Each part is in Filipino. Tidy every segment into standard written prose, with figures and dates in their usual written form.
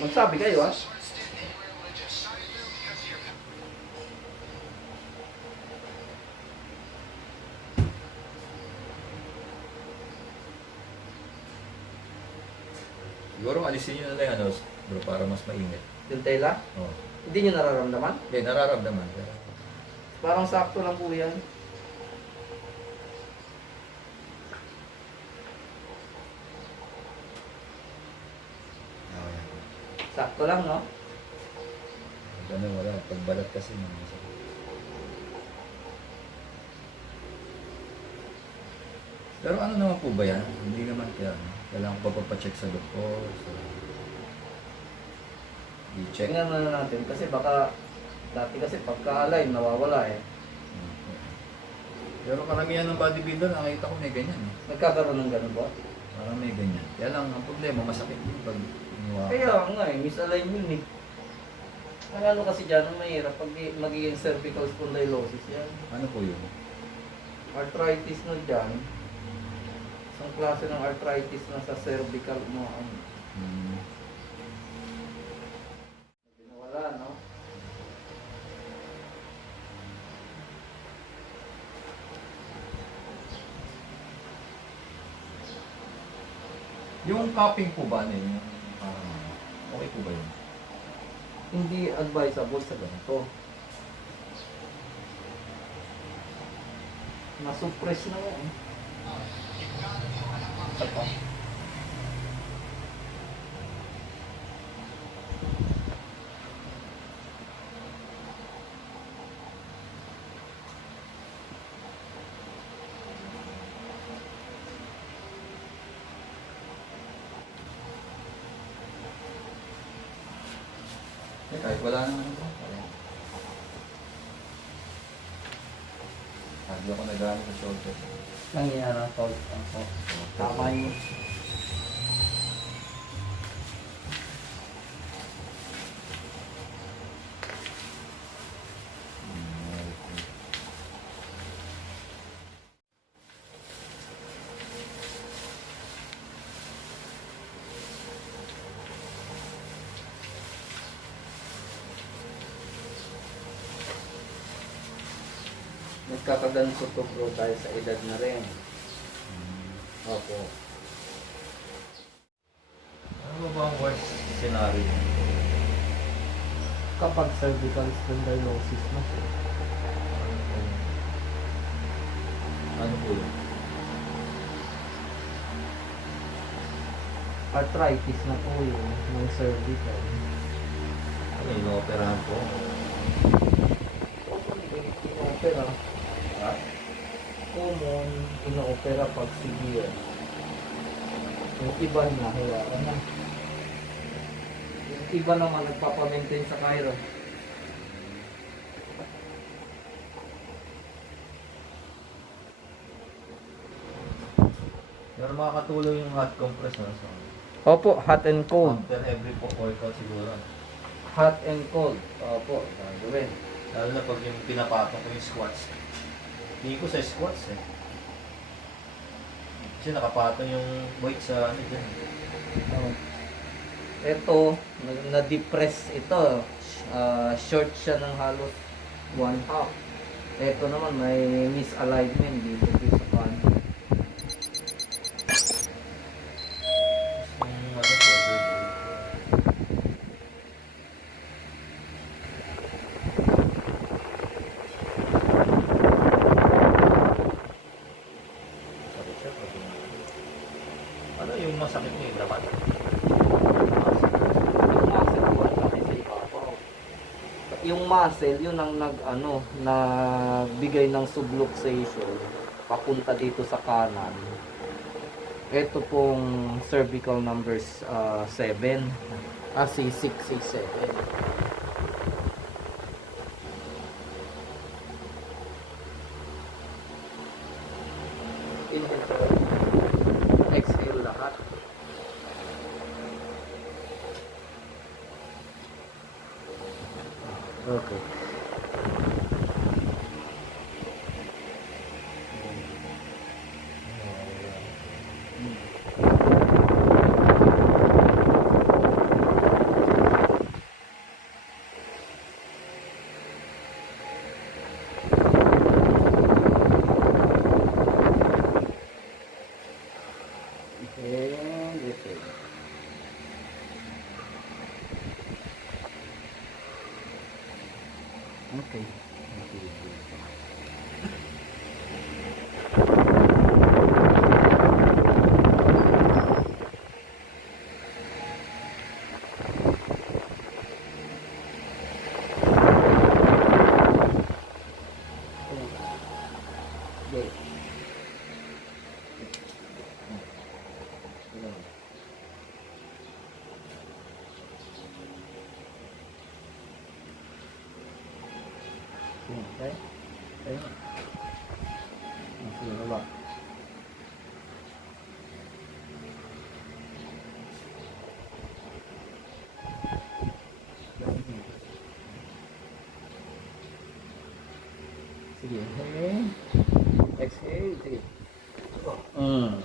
Magsabi kayo ha. Siguro alisin nyo na lang ano, bro, para mas mainit. Yung tela, Oh. hindi nyo nararamdaman? Okay, nararamdaman. Pero Parang sakto lang po yan. okay. Sakto lang, no? Ganun, wala. Pagbalat kasi masakit. Pero ano naman po ba yan? Hindi naman kaya, ano, kailangan ko pa papacheck sa doktor. So, i-check. Tingnan na natin kasi baka dati kasi pagka-align nawawala eh. Pero karamihan ng bodybuilder, nakita ko may ganyan. Eh. Nagkakaroon ng ganun ba? Parang may ganyan. Kaya lang, ang problema, masakit din pag inuwa. Kaya nga eh, misalign yun eh. Ang ano kasi dyan, ang mahirap pag magiging cervical spondylosis yan. Ano po yun? Arthritis na dyan. Isang klase ng arthritis na sa cervical mo ang Hmm. wala, no? Yung cupping po ba, ano yun? Okay po ba yun? Hindi advisable sa ganito. Masuppress na mo eh. Isa pa. Eh, kahit wala naman ito. Hindi ako nag-ano sa shoulder. Nangyayari ang fault ako. Tama yun. Nagkakaganso to bro dahil sa edad na rin. Opo. Ano ba ang worst scenario? Kapag cervical spondylosis na po. Ano po yun? Arthritis na po yun ng cervical. Ano yung operahan po? Ino-opera. Ha? Common, ino-opera pag severe. Yung iba na, hayaan na. Yung iba naman nagpapamaintain sa Cairo. Pero makakatulong yung hot compress na sa Opo, hot and cold. after every workout siguro. Hot and cold. Opo, gagawin. Lalo na pag yung pinapatong ko yung squats. Hindi ko sa squats eh. Kasi nakapatong yung weight sa ano dyan. Oh. Ito, na-depress ito. Short siya ng halos 1/2. Ito naman may misalignment dito sa kanan. Yung ano, shoulder blade. Sakit siya pag yung... Ano yung masakit niya yung laman? Yung muscle, yun ang nagbigay ng subluxation papunta dito sa kanan. Ito pong cervical numbers 7. C6, C7. Inhale. Exhale lahat. Okay. Okay. Okay. Okay. Okay. Masih relak. Sige, inhale. Exhale. Sige. Hmm.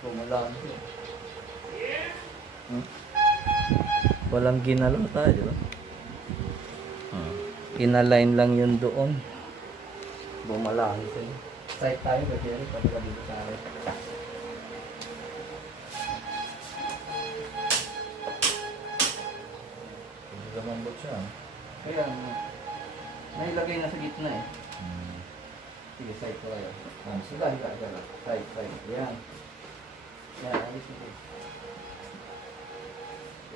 Bumalaan siya. Hmm? Walang ginalaw tayo, di ba? Inalign lang yun doon. Bumalaan siya. Side tayo, Jerry, pagka dito sa akin. Hindi lumambot siya. Kaya, nailagay na sa gitna eh. Hmm. Sige, side ko kayo. Sila, higa. Side. Yan. Yan, alis ito.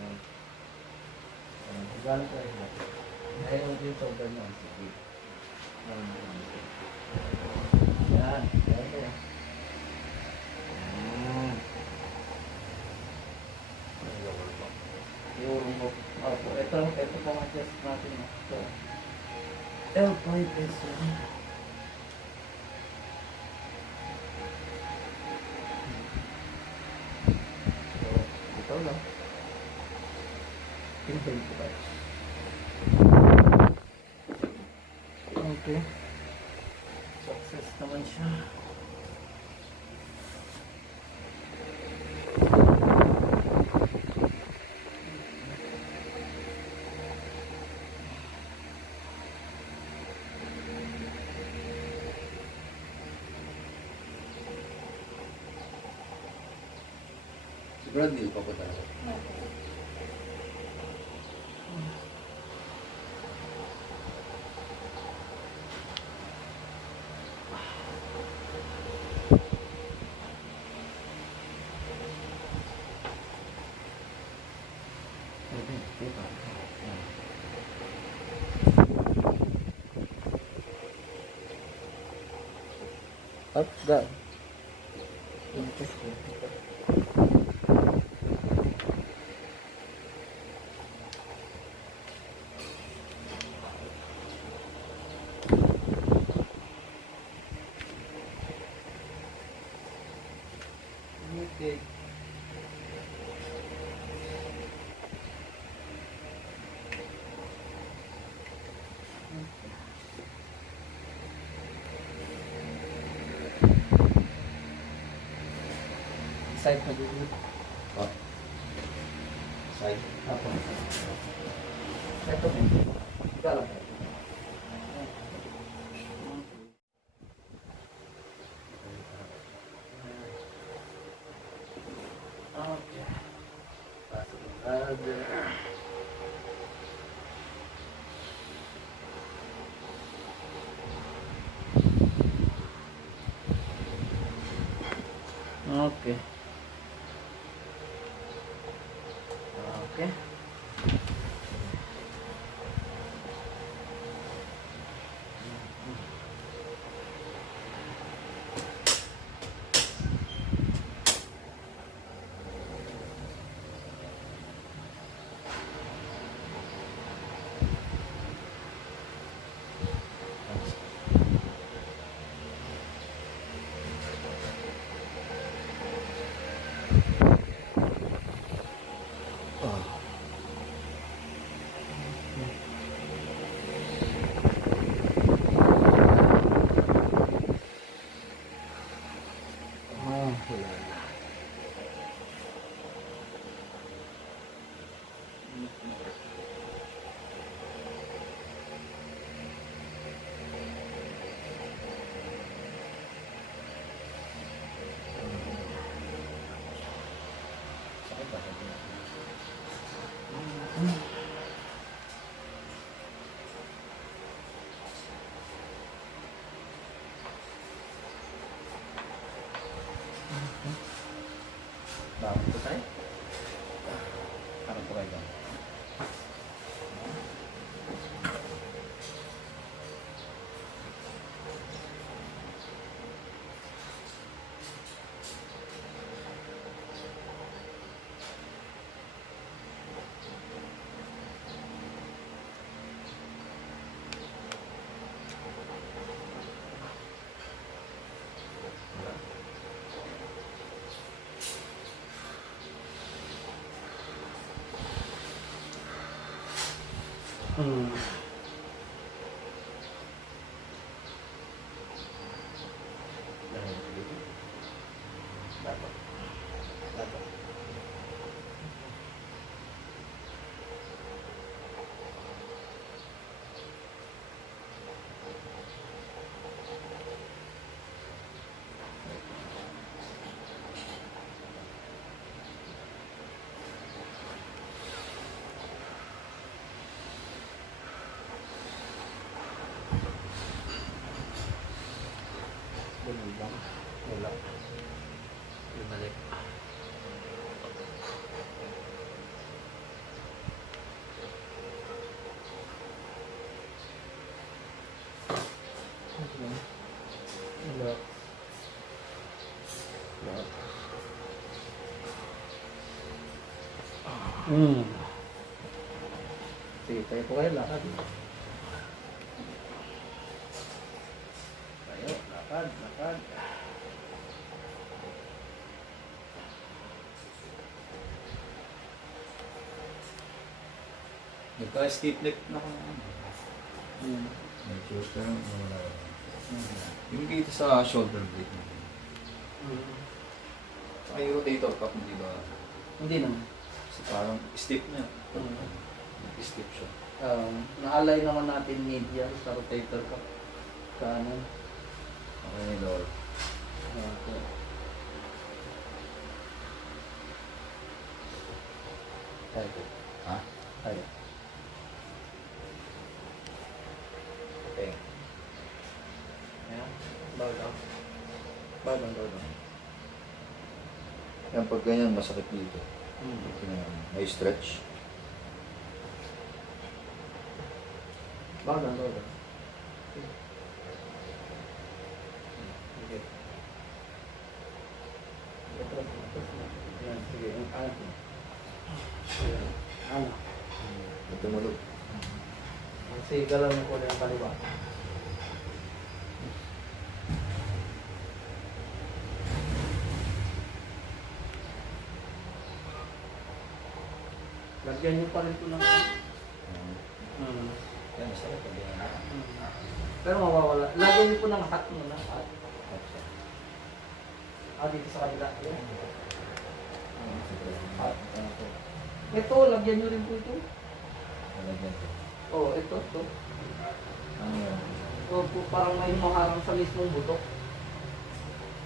Yan. Higa lang tayo. Ngayon dito, ganyan. Sige. Yan. Yan. Yung mo. Opo, ito pong adjust natin. Ito. L5 is ito lang. Pinipin ko tayo. Okay. Success naman siya. Sigurado hindi pa po talaga. Up, down. Okay. Side pa dito. Oh. Side. Apo. Side pa dito. Higa lang tayo. Okay. Okay. Okay. Hmm. Dapat. Dapat. Ganun lang. Wala. Bumalik. Wala. Wala. Hmm. Sige, tayo po kayo lakad. Tayo, lakad, lakad. Nagka-stiff neck na ako. Hmm. Medyo, pero wala. Yung dito sa shoulder blade. Hmm. Saka yung rotator cuff, hindi ba? Hindi naman. Kasi parang stiff niya. Hmm. Stiff siya. Naalay naman natin medial sa rotator cuff. Kanan. Okay, Lord. Okay. Tayo. Ha? Tayo. Okay. Ayan. Bagang. Bagang, bagang. Yan, pag ganyan, masakit dito. Hmm. May stretch. Bagang, bagang. Okay. Ayan, sige. Ayan. Ayan. Ano? Tumulog. Sige, galawin ko na yung kaliwa. Lagyan niyo pa rin ito ng... Yan, masakit pag ganyan. Pero mawawala. Lagyan niyo po ng hot muna. Hot. Dito sa kanila. Ayan. Hot. Ito, lagyan niyo rin po ito. Nalagyan ko. Oh, ito. Ano yan? So, parang may maharang sa mismong buto.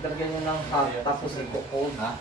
Lagyan niyo ng hot, tapos ito cold. Ha?